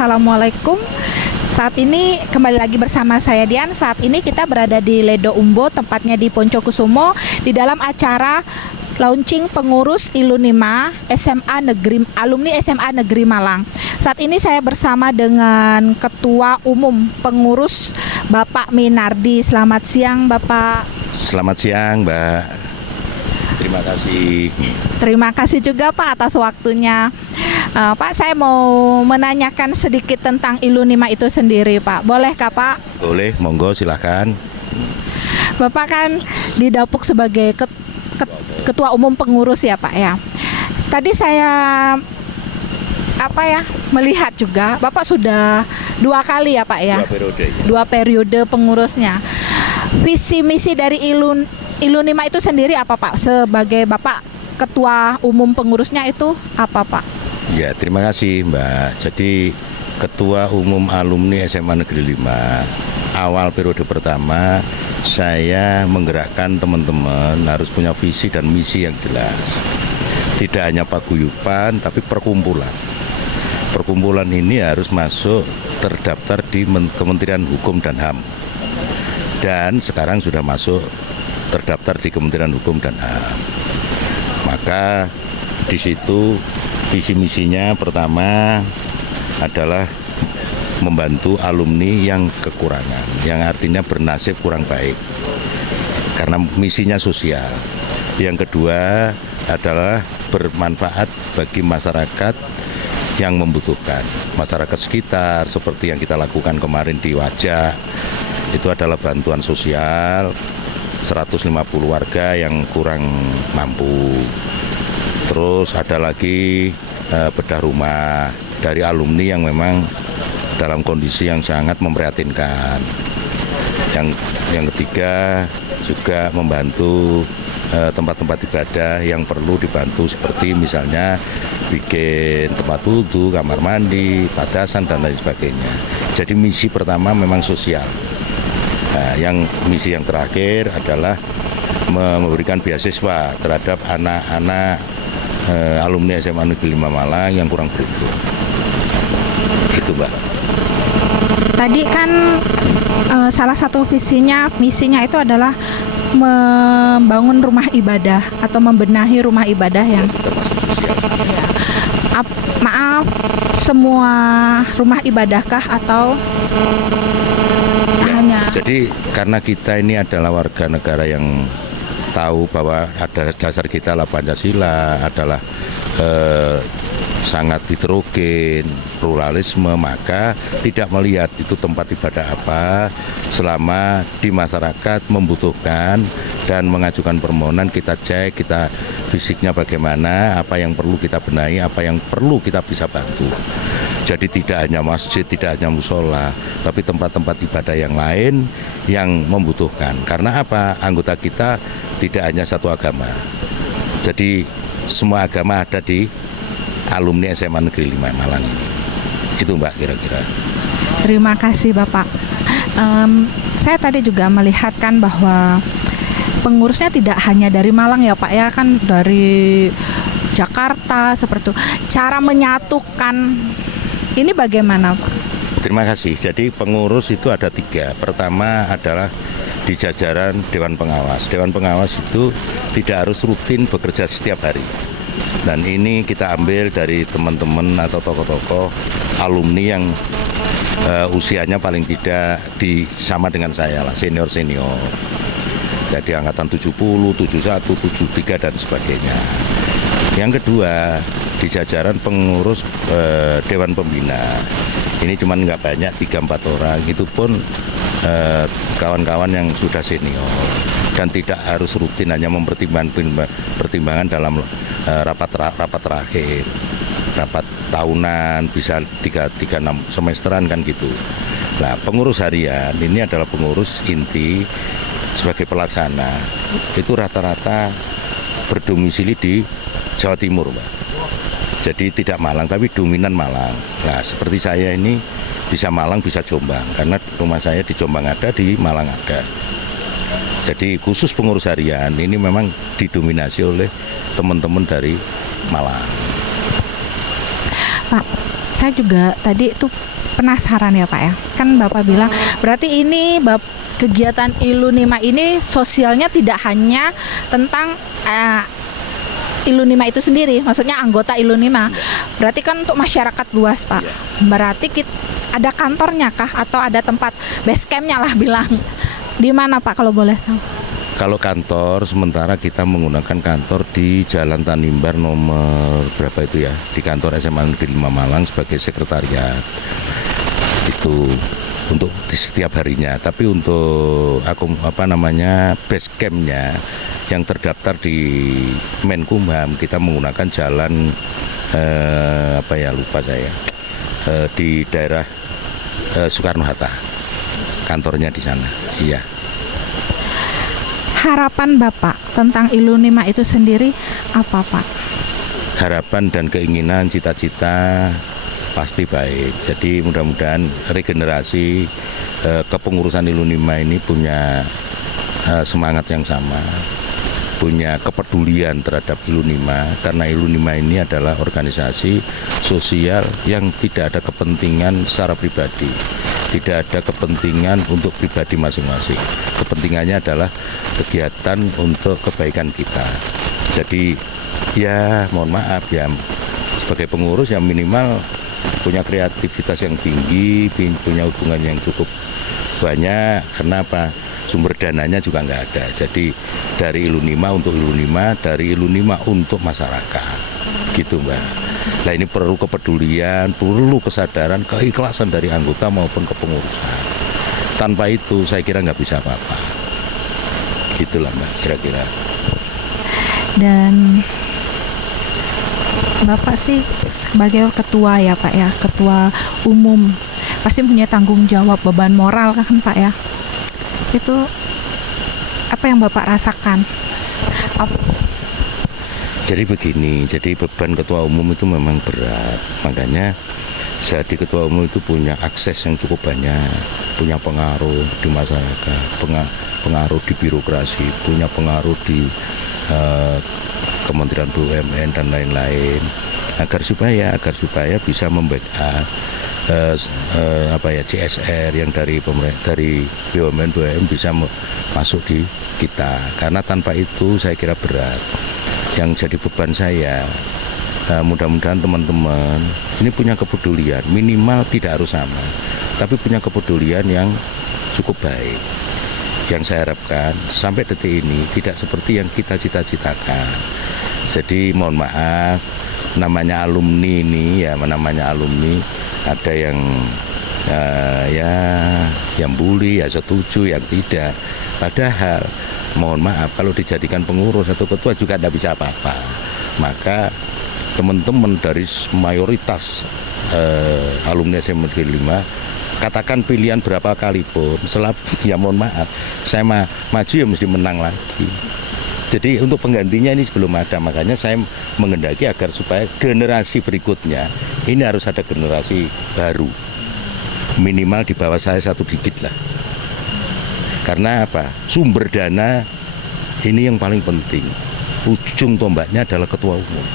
Assalamualaikum. Saat ini kembali lagi bersama saya Dian. Saat ini kita berada di Ledo Umbo, tempatnya di Poncokusumo, di dalam acara launching pengurus Ilunima alumni SMA Negeri Malang. Saat ini saya bersama dengan Ketua Umum Pengurus Bapak Minardi. Selamat siang Bapak. Selamat siang Mbak. Terima kasih. Terima kasih juga Pak atas waktunya. Pak, saya mau menanyakan sedikit tentang Ilunima itu sendiri Pak. Bolehkah Pak? Boleh, monggo silahkan. Bapak kan didapuk sebagai Ketua Umum Pengurus ya Pak ya. Tadi saya melihat juga Bapak sudah 2 kali ya Pak ya. 2 periode. 2 periode pengurusnya. Visi misi dari Ilunima itu sendiri apa Pak? Sebagai Bapak Ketua Umum Pengurusnya itu apa Pak? Ya, terima kasih Mbak. Jadi Ketua Umum Alumni SMA Negeri 5, awal periode pertama saya menggerakkan teman-teman harus punya visi dan misi yang jelas. Tidak hanya paguyuban tapi perkumpulan. Perkumpulan ini harus masuk terdaftar di Kementerian Hukum dan HAM. Dan sekarang sudah masuk terdaftar di Kementerian Hukum dan HAM. Maka di situ visi misinya pertama adalah membantu alumni yang kekurangan, yang artinya bernasib kurang baik, karena misinya sosial. Yang kedua adalah bermanfaat bagi masyarakat yang membutuhkan, masyarakat sekitar, seperti yang kita lakukan kemarin di Wajah. Itu adalah bantuan sosial 150 warga yang kurang mampu. Terus ada lagi bedah rumah dari alumni yang memang dalam kondisi yang sangat memprihatinkan. Yang ketiga juga membantu tempat-tempat ibadah yang perlu dibantu, seperti misalnya bikin tempat wudhu, kamar mandi, padasan dan lain sebagainya. Jadi misi pertama memang sosial. Nah, yang misi yang terakhir adalah memberikan beasiswa terhadap anak-anak alumni SMA Negeri 5 Malang yang kurang beruntung. Gitu Mbak. Tadi kan salah satu misinya itu adalah membangun rumah ibadah atau membenahi rumah ibadah yang maaf, semua rumah ibadahkah atau hanya? Jadi karena kita ini adalah warga negara yang tahu bahwa ada dasar kita lah Pancasila, adalah sangat heterogen, pluralisme, maka tidak melihat itu tempat ibadah apa, selama di masyarakat membutuhkan dan mengajukan permohonan, kita cek, kita fisiknya bagaimana, apa yang perlu kita benahi, apa yang perlu kita bisa bantu. Jadi tidak hanya masjid, tidak hanya musola, tapi tempat-tempat ibadah yang lain yang membutuhkan. Karena apa? Anggota kita tidak hanya satu agama. Jadi semua agama ada di alumni SMA Negeri 5 Malang ini. Itu Mbak kira-kira. Terima kasih Bapak. Saya tadi juga melihatkan bahwa pengurusnya tidak hanya dari Malang ya Pak ya, kan dari Jakarta seperti itu. Cara menyatukan ini bagaimana Pak? Terima kasih. Jadi pengurus itu ada 3. Pertama adalah di jajaran Dewan Pengawas. Dewan Pengawas itu tidak harus rutin bekerja setiap hari. Dan ini kita ambil dari teman-teman atau tokoh-tokoh alumni yang usianya paling tidak sama dengan saya lah, senior-senior. Jadi angkatan 70, 71, 73 dan sebagainya. Yang kedua, di jajaran pengurus Dewan Pembina. Ini cuma nggak banyak, 3-4 orang. Itu pun kawan-kawan yang sudah senior dan tidak harus rutin hanya pertimbangan dalam rapat terakhir, rapat tahunan, bisa 3-6 semesteran kan gitu. Nah, pengurus harian ini adalah pengurus inti sebagai pelaksana. Itu rata-rata berdomisili di Jawa Timur, Pak. Jadi tidak Malang, tapi dominan Malang. Nah, seperti saya ini bisa Malang, bisa Jombang, karena rumah saya di Jombang ada, di Malang ada. Jadi khusus pengurus harian ini memang didominasi oleh teman-teman dari Malang. Pak, Saya juga tadi tuh penasaran ya Pak ya. Kan Bapak bilang berarti ini kegiatan Ilunima ini sosialnya tidak hanya tentang Ilunima itu sendiri, maksudnya anggota Ilunima. Berarti kan untuk masyarakat luas Pak. Berarti ada kantornya kah atau ada tempat base campnya lah bilang. Di mana Pak kalau boleh tahu? Kalau kantor, sementara kita menggunakan kantor di Jalan Tanimbar nomor berapa itu ya, di kantor SMA Negeri 5 Malang sebagai sekretariat. Itu untuk di setiap harinya. Tapi untuk base campnya yang terdaftar di Menkumham, kita menggunakan jalan lupa saya, di daerah Soekarno Hatta. Kantornya di sana. Iya. Harapan Bapak tentang Ilunima itu sendiri apa Pak? Harapan dan keinginan, cita-cita pasti baik. Jadi mudah-mudahan regenerasi kepengurusan Ilunima ini punya semangat yang sama, punya kepedulian terhadap Ilunima, karena Ilunima ini adalah organisasi sosial yang tidak ada kepentingan secara pribadi. Tidak ada kepentingan untuk pribadi masing-masing. Kepentingannya adalah kegiatan untuk kebaikan kita. Jadi ya mohon maaf ya, sebagai pengurus yang minimal punya kreativitas yang tinggi, punya hubungan yang cukup banyak. Kenapa? Sumber dananya juga nggak ada. Jadi dari Ilunima untuk Ilunima, dari Ilunima untuk masyarakat. Gitu Mbak. Nah ini perlu kepedulian, perlu kesadaran, keikhlasan dari anggota maupun kepengurusan. Tanpa itu saya kira nggak bisa apa-apa. Itulah Mbak, kira-kira. Dan Bapak sih sebagai ketua ya Pak ya, ketua umum, pasti punya tanggung jawab, beban moral kan Pak ya. Itu apa yang Bapak rasakan? Jadi begini, jadi beban ketua umum itu memang berat. Makanya jadi ketua umum itu punya akses yang cukup banyak, punya pengaruh di masyarakat, pengaruh di birokrasi, punya pengaruh di Kementerian BUMN dan lain-lain. Agar supaya bisa membackup CSR yang dari BUMN bisa masuk di kita. Karena tanpa itu saya kira berat. Yang jadi beban saya, mudah-mudahan teman-teman ini punya kepedulian, minimal tidak harus sama, tapi punya kepedulian yang cukup baik. Yang saya harapkan sampai detik ini tidak seperti yang kita cita-citakan. Jadi mohon maaf, namanya alumni ini ya, namanya alumni ada yang yang bully, ya setuju, yang tidak. Padahal mohon maaf, kalau dijadikan pengurus atau ketua juga tidak bisa apa-apa. Maka teman-teman dari mayoritas alumni SMA Negeri 5, katakan pilihan berapa kali pun, ya mohon maaf, saya maju ya mesti menang lagi. Jadi untuk penggantinya ini belum ada, makanya saya menghendaki agar supaya generasi berikutnya ini harus ada generasi baru, minimal di bawah saya satu dikit lah. Karena apa? Sumber dana ini yang paling penting. Ujung tombaknya adalah ketua umum.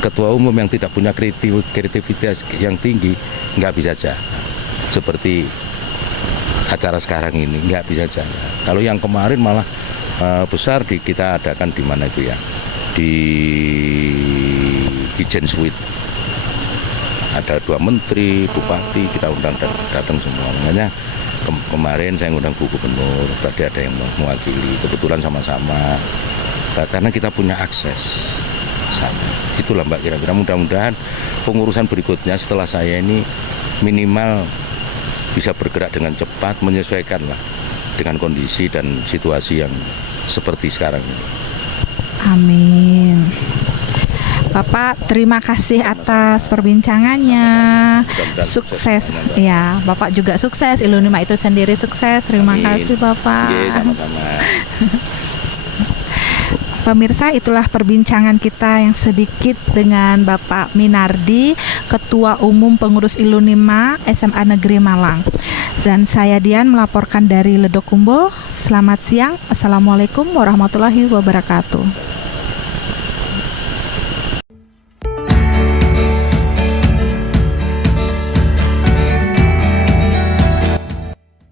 Ketua umum yang tidak punya kreativitas yang tinggi nggak bisa jalan. Seperti acara sekarang ini nggak bisa jalan. Kalau yang kemarin malah besar kita adakan di mana itu ya? Di Ijen Suite. Ada 2 menteri, bupati, kita undang datang semua. Makanya kemarin saya ngundang Bu Gubernur, tadi ada yang mewakili, kebetulan sama-sama. Karena kita punya akses sama. Itulah Mbak, kira-kira mudah-mudahan pengurusan berikutnya setelah saya ini minimal bisa bergerak dengan cepat, menyesuaikan lah dengan kondisi dan situasi yang seperti sekarang ini. Amin. Bapak, terima kasih atas perbincangannya. Sukses ya, Bapak juga sukses, Ilunima itu sendiri sukses. Terima kasih Bapak. Sama-sama. Pemirsa, itulah perbincangan kita yang sedikit dengan Bapak Minardi, Ketua Umum Pengurus Ilunima SMA Negeri Malang. Dan saya Dian melaporkan dari Ledokumbo. Selamat siang. Assalamualaikum warahmatullahi wabarakatuh.